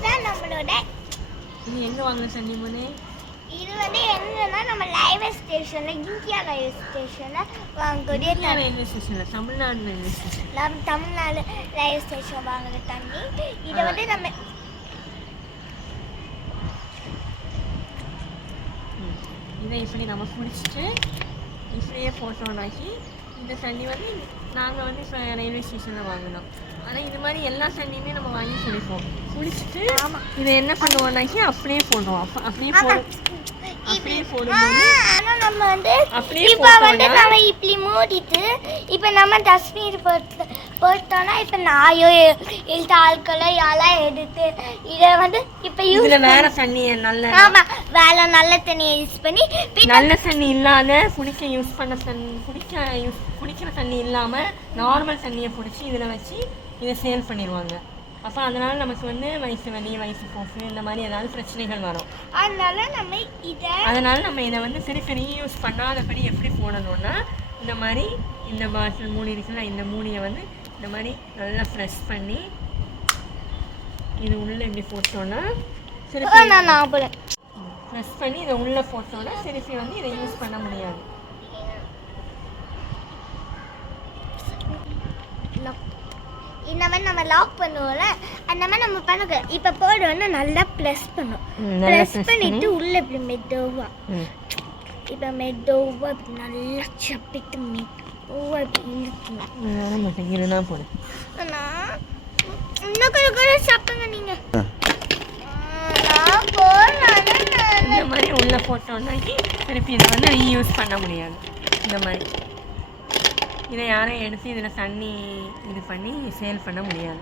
இதுதான் நம்மளோட. இது எங்கே வாங்கின சன்னி மணி? இது வந்து என்னன்னா நம்ம ரயில்வே ஸ்டேஷன்ல இந்தியா ரயில்வே ஸ்டேஷன்ல வாங்கக்கூடிய ரயில்வே ஸ்டேஷனில் தமிழ்நாடு ரயில்வே ஸ்டேஷன். நம்ம தமிழ்நாடு ரயில்வே ஸ்டேஷன் வாங்குற தண்ணி. இதை வந்து நம்ம இதை இப்படி நம்ம குடிச்சிட்டு இப்படியே ஃபோட்டோனாக்கி இந்த தண்ணி வந்து நாங்கள் வந்து இப்போ ரயில்வே ஸ்டேஷனில் வாங்கினோம். ஆனால் இது மாதிரி எல்லா தண்ணியுமே நம்ம வாங்கி குடிப்போம். குடிச்சிட்டு இதை என்ன பண்ணுவோம்னாக்கி அப்படியே போடுவோம். அப்படியே போடும்போது நம்ம வந்து இப்போ வந்து நம்ம இப்படி மூடிட்டு இப்போ நம்ம டஸ்ட்பின் போட்டோம்னா இப்போ நாயோ எழுத்த ஆட்களோ யாரெல்லாம் எடுத்து இதை வந்து இப்போ யூஸ் வேற தண்ணியை நல்ல வேலை நல்ல தண்ணியை யூஸ் பண்ணி நல்ல தண்ணி இல்லாத குடிக்கிற தண்ணி இல்லாமல் நார்மல் தண்ணியை பிடிச்சி இதில் வச்சு இதை சேல் பண்ணிடுவாங்க. அப்போ அதனால் நமக்கு வந்து வயசு வலி வயசு போக்கு இந்த மாதிரி ஏதாவது பிரச்சனைகள் வரும். அதனால் நம்ம இதை வந்து திருப்பி ரீயூஸ் பண்ணாதபடி எப்படி போடணும்னா இந்த மாதிரி இந்த பாட்டில் மூடி இருக்குல்ல, இந்த மூடியை வந்து இந்த மாதிரி நல்லா ப்ரெஸ் பண்ணி இது உள்ளே இப்படி போட்டோன்னா திருப்பி ப்ரெஸ் பண்ணி இதை உள்ளே போட்டோன்னா திருப்பி வந்து இதை யூஸ் பண்ண முடியாது. இந்த மாதிரி நம்ம லாக் பண்ணுவோம்ல, அந்த மாதிரி நம்ம பண்ணுங்க. இப்போ போடுவோம்னா நல்லா ப்ரெஸ் பண்ணும். ப்ரெஸ் பண்ணிட்டு உள்ள இப்படி மெதுவா இப்போ மெதுவா இப்படி நல்லா சப்பிட்டு மெதுவா இப்படி இழுக்கணும். இதுதான் போடு. இன்னும் கொஞ்சம் சப்புங்க நீங்க. இந்த மாதிரி உள்ள போட்டோம்னாக்கி திருப்பி இதை வந்து ரீயூஸ் பண்ண முடியாது. இந்த மாதிரி இதை யாரும் எடுத்து இதில் தண்ணி இது பண்ணி சேல் பண்ண முடியாது.